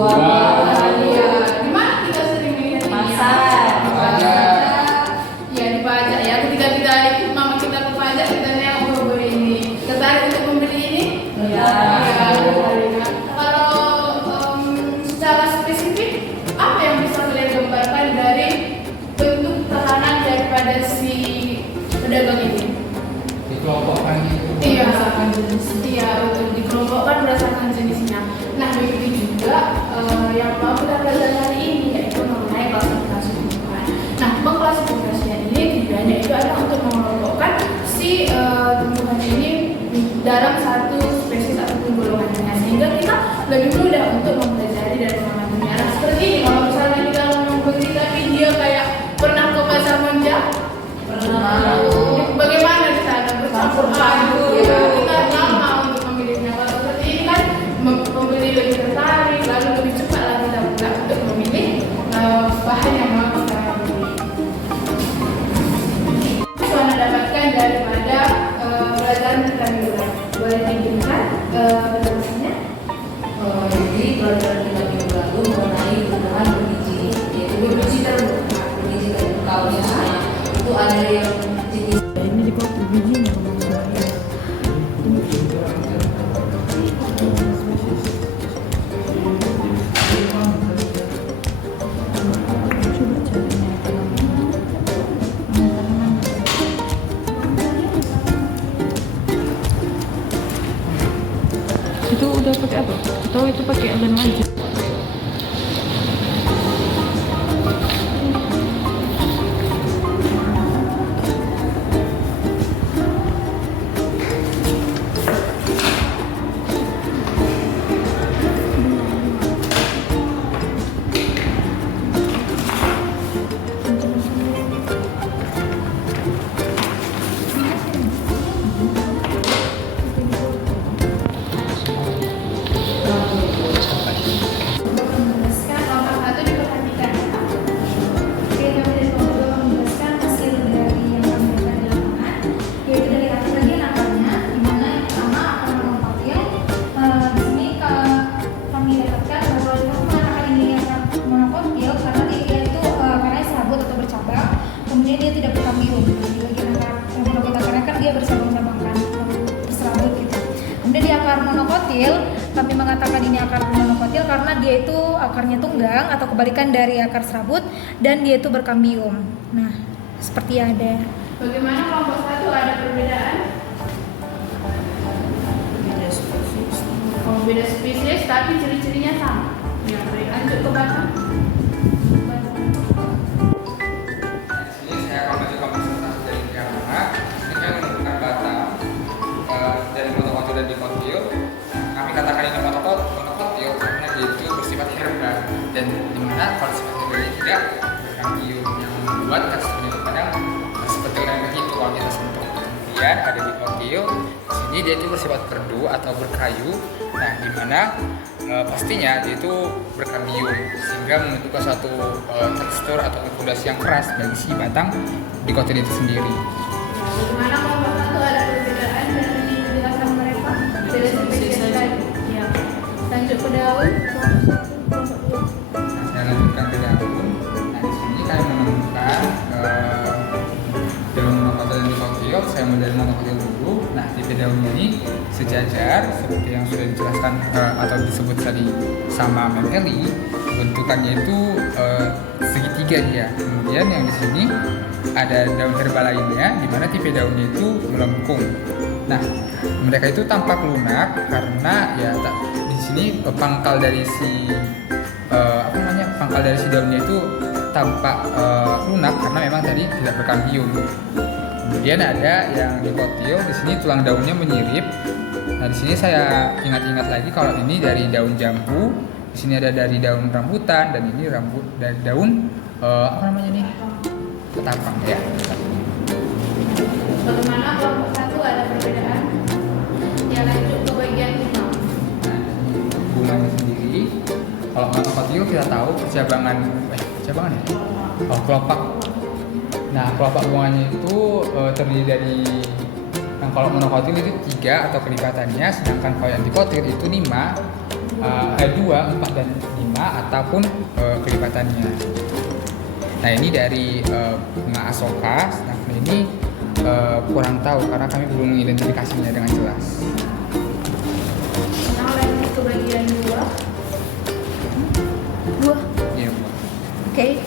Iya, di mana kita sering melihat ini? Pasar. Iya, di pajak ya. Ketika kita ikut mama kita ke pajak, kita nengok ini. Tertarik untuk membeli ini? Iya. Iya. Kalau secara spesifik, apa yang bisa kalian gambarkan dari bentuk tahanan daripada si pedagang ini? Dikelompokkan itu. Iya, iya betul, dikelompokkan berdasarkan jenisnya. Nah, begitu juga yang mau kita pelajari hari ini yaitu mengenai klasifikasi tumbuhan. Nah, pengklasifikasian ini tujuannya itu adalah untuk mengelompokkan si tumbuhan ini dalam satu spesies ataupun golongannya, sehingga kita lebih mudah untuk mempelajari dan memahaminya. Nah, seperti ini, kalau misalnya kita membeli tapi dia kayak pernah ke pasar Monja, bagaimana di sana bercampur aduk ya, kita lama untuk memilihnya. Kalau seperti ini kan pembeli lebih tertarik, lalu lebih cepat lah kita untuk memilih bahan yang mau kita beli. Itu Anda dapatkan daripada pelajaran tentang biologi. Boleh ditunjukkan penjelasannya? Jadi pelajaran kita minggu lalu mengenai tumbuhan berbiji, yaitu berbiji terbuka, berbiji terbuka misalnya itu ada yang jenis Ini di kopi bijinya. Itu udah pakai apa? Atau itu pakai lem aja? Menjelaskan nomor satu diperhatikan. Oke, kami dari kelompok dua menjelaskan hasil dari yang kami berikan di lapangan, yaitu dari bagian akarnya, di mana yang pertama akar monokotil. Di sini kami dapatkan bahwa itu mengatakan ini akar monokotil karena dia itu akarnya serabut atau bercabang, kemudian dia tidak berkambium. Di bagian akar yang monokotil akarnya kan dia bercabang-cabang kan, berserabut gitu. Kemudian di akar monokotil, kami mengatakan ini akar monokotil karena dia itu akarnya tunggang atau kebalikan dari akar serabut dan dia itu berkambium. Nah, seperti ada. Bagaimana kelompok satu ada perbedaan? Oh, beda spesies tapi ciri-cirinya sama. Ya, baik. Lanjut ke belakang. Di sini saya akan menunjukkan presentasi dari Tiara. Ini saya menunjukkan batang dari monokotil dan dikotil. Kami katakan ini monokotil karena dia itu bersifat herba dan dimana kalau sifat herba ini tidak berkambium yang membuat teksturnya kadang seperti lembek itu kalau kita sentuh. Kemudian ada dikotil, di sini dia itu bersifat perdu atau berkayu. Nah, dimana pastinya dia itu berkambium sehingga membentukkan suatu tekstur atau fondasi yang keras bagi si batang dikotil itu sendiri. Bagaimana kelompok satu ada perbedaan dari penjelasan mereka? Beda spesies tadi. Ya. Lanjut ke daun. Nah, saya lanjutkan ke daun. Nah, di sini kami menemukan daun monokotil dan dikotil. Saya mulai dari monokotil dulu. Nah, tipe daunnya ini sejajar seperti yang sudah dijelaskan atau disebut tadi sama Mem Eli. Bentukannya itu segitiga dia. Kemudian yang di sini ada daun herba lainnya, di mana tipe daunnya itu melengkung. Nah, mereka itu tampak lunak karena ya di sini pangkal dari si pangkal dari si daunnya itu tampak lunak karena memang tadi tidak berkambium. Kemudian ada yang dikotil, di sini tulang daunnya menyirip. Nah, di sini saya ingat-ingat lagi kalau ini dari daun jambu, di sini ada dari daun rambutan dan ini dari daun apa namanya nih? Ketapang ya. Bagaimana kelompok satu ada perbedaan? Ya, lanjut ke bagian bunga. Nah, bunganya sendiri, kalau monokotil kita tahu percabangan ya? Oh, kelopak. Nah, kelopak bunganya itu terdiri dari yang kalau monokotil itu 3 atau kelipatannya, sedangkan kalau yang dikotil itu 5. 2, 4, dan 5 ataupun kelipatannya. Nah ini dari bunga asoka, sedangkan ini kurang tahu karena kami belum mengidentifikasinya dengan jelas. Nah, lanjut ke bagian 2. Iya, Bu. Oke,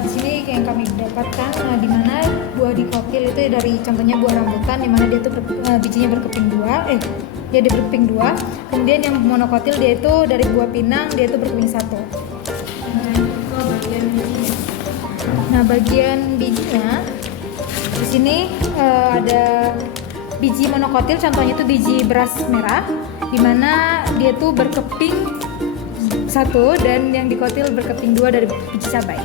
di sini yang kami dapatkan di mana buah dikotil itu dari contohnya buah rambutan di mana dia tuh bijinya berkeping 2, dia berkeping 2. Kemudian yang monokotil dia itu dari buah pinang, dia itu berkeping 1. Nah, bagian bijinya di sini ada biji monokotil, contohnya itu biji beras merah di mana dia tuh berkeping 1 dan yang dikotil berkeping 2 dari biji cabai.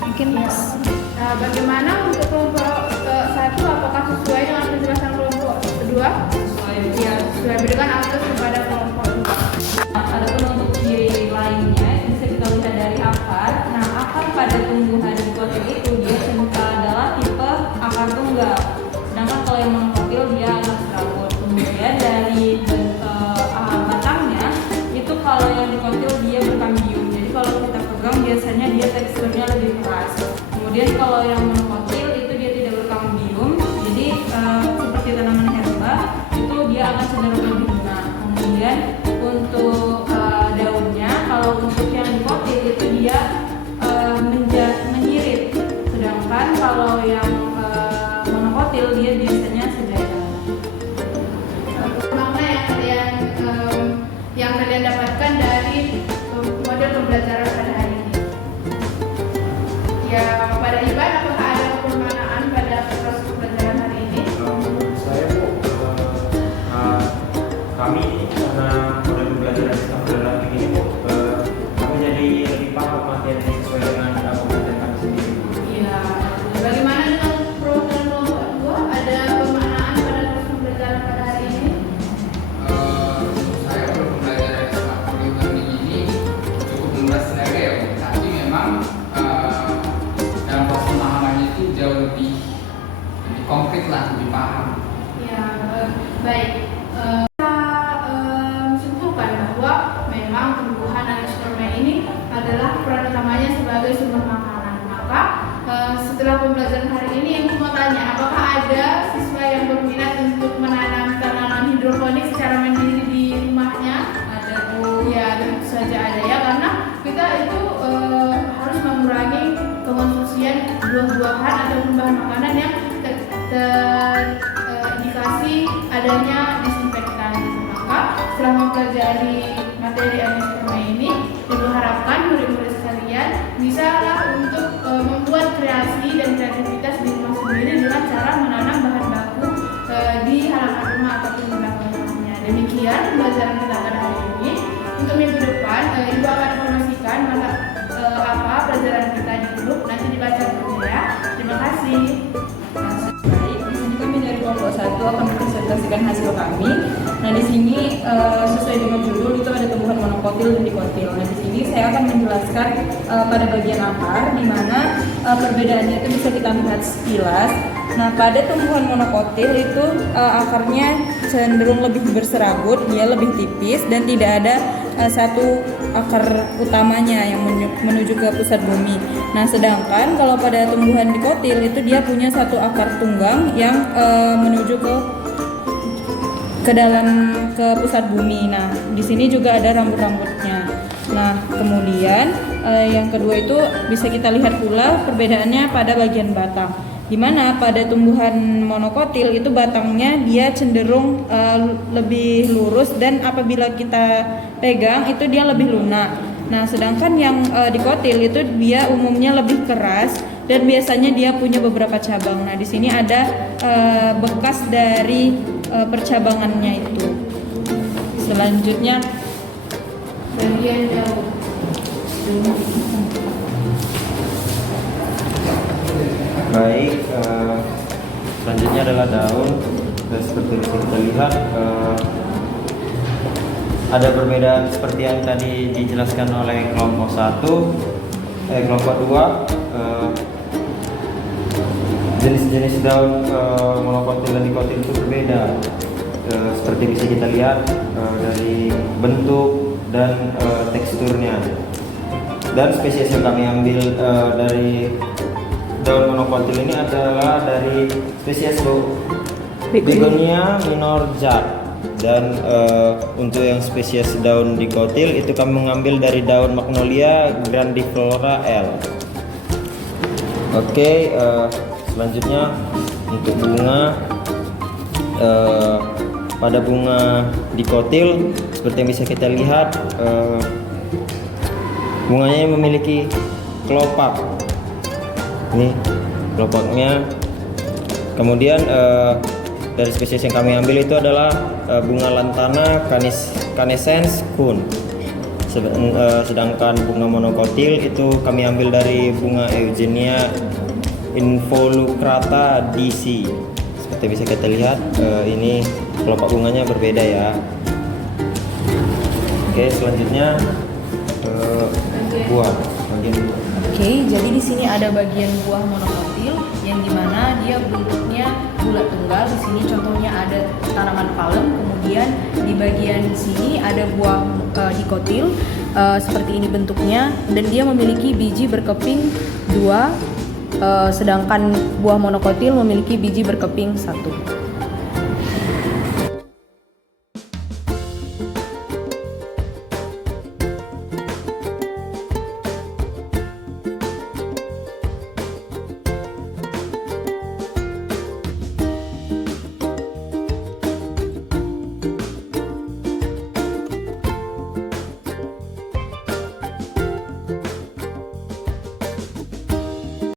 Mungkin Mas. Nah, bagaimana untuk kelompok 1, apakah sesuai dengan penjelasan kelompok kedua? Ya, sesuai berikan akses kepada kelompok 2. Adapun untuk ciri lainnya bisa kita lihat dari akar. Nah, akar pada tumbuhan dikotil itu dia adalah tipe akar tunggal. Sedangkan kalau yang monokotil dia agak serabut. Kemudian dari batangnya itu kalau yang dikotil dia berkambium. Jadi kalau kita pegang biasanya dia teksturnya lebih keras. Kemudian kalau yang monokotil itu dia tidak berkambium. Jadi seperti tanaman herba itu dia akan cenderung lebih lunak. Kemudian untuk daunnya, kalau untuk yang dikotil itu dia menyirit, sedangkan kalau yang monokotil dia biasanya sejajar. Makna yang kalian dapatkan dari model pembelajaran pada hari ini. Ya, pada Iban, apakah ada perubahan pada proses pembelajaran hari ini? Saya Bu, kami karena model pembelajaran sistem berlatih ini Bu, kami jadi lebih paham materi sesuai dengan pembelajaran kami sendiri. Iya. Bagaimana dengan program kelompok 2? Ada pemaknaan pada proses pembelajaran pada hari ini? Menurut saya kalau pembelajaran smart learning ini cukup mudah sebenarnya ya, Bu. Tapi memang dalam proses pemahamannya itu jauh lebih konkret lah, lebih paham. Ya, baik. Simpulkan bahwa memang tumbuhan anisperma ini adalah peran utamanya sebagai sumber makanan. Maka setelah pembelajaran hari ini, Ibu mau tanya, apakah ada siswa yang berminat untuk menanam tanaman hidroponik secara mandiri di rumahnya? Ada Bu. Ya, tentu saja ada ya, karena kita itu harus mengurangi pengonsumsian buah-buahan atau bahan makanan yang terindikasi adanya disinfektan. Maka setelah mempelajari materi anisperma ini, Ibu harapkan murid-murid sekalian bisalah untuk membuat kreasi dan kreativitas di rumah sendiri dengan cara menanam bahan baku di halaman rumah ataupun di belakang rumahnya. Demikian pembelajaran kita pada hari ini. Untuk minggu depan, Ibu akan informasikan apa pelajaran kita di grup, nanti dibaca dulu ya. Terima kasih. Baik, di sini kami dari kelompok 1 akan mempresentasikan hasil kami. Nah, di sini sesuai dengan judul itu ada tumbuhan monokotil dan dikotil. Nah, di sini saya akan menjelaskan pada bagian akar, di mana perbedaannya itu bisa kita lihat sekilas. Nah, pada tumbuhan monokotil itu akarnya cenderung lebih berserabut, dia lebih tipis dan tidak ada satu akar utamanya yang menuju ke pusat bumi. Nah, sedangkan kalau pada tumbuhan dikotil itu dia punya satu akar tunggang yang menuju ke dalam ke pusat bumi. Nah, di sini juga ada rambut-rambutnya. Nah, kemudian yang kedua itu bisa kita lihat pula perbedaannya pada bagian batang. Di mana pada tumbuhan monokotil itu batangnya dia cenderung lebih lurus dan apabila kita pegang itu dia lebih lunak. Nah, sedangkan yang dikotil itu dia umumnya lebih keras dan biasanya dia punya beberapa cabang. Nah, di sini ada bekas dari percabangannya itu. Selanjutnya Bagian daun. Baik, selanjutnya adalah daun. Dan seperti kita lihat ada perbedaan seperti yang tadi dijelaskan oleh kelompok 1, kelompok 2. Jenis-jenis daun monokotil dan dikotil itu berbeda. seperti bisa kita lihat dari bentuk dan teksturnya. Dan spesies yang kami ambil dari daun monokotil ini adalah dari spesies Begonia minor Jad. Dan untuk yang spesies daun dikotil itu kami mengambil dari daun Magnolia grandiflora L. Oke, selanjutnya untuk bunga, pada bunga dikotil seperti yang bisa kita lihat, bunganya memiliki kelopak. Ini kelopaknya. Kemudian dari spesies yang kami ambil itu adalah bunga lantana canescens Kuhn. Sedangkan bunga monokotil itu kami ambil dari bunga Eugenia involucrata DC. Seperti bisa kita lihat, ini kelopak bunganya berbeda ya. Oke, selanjutnya buah bagian buah. Oke, jadi di sini ada bagian buah monokotil yang dimana dia bentuknya bulat tunggal. Di sini contohnya ada tanaman palem. Kemudian di bagian sini ada buah dikotil seperti ini bentuknya, dan dia memiliki biji berkeping 2, sedangkan buah monokotil memiliki biji berkeping 1.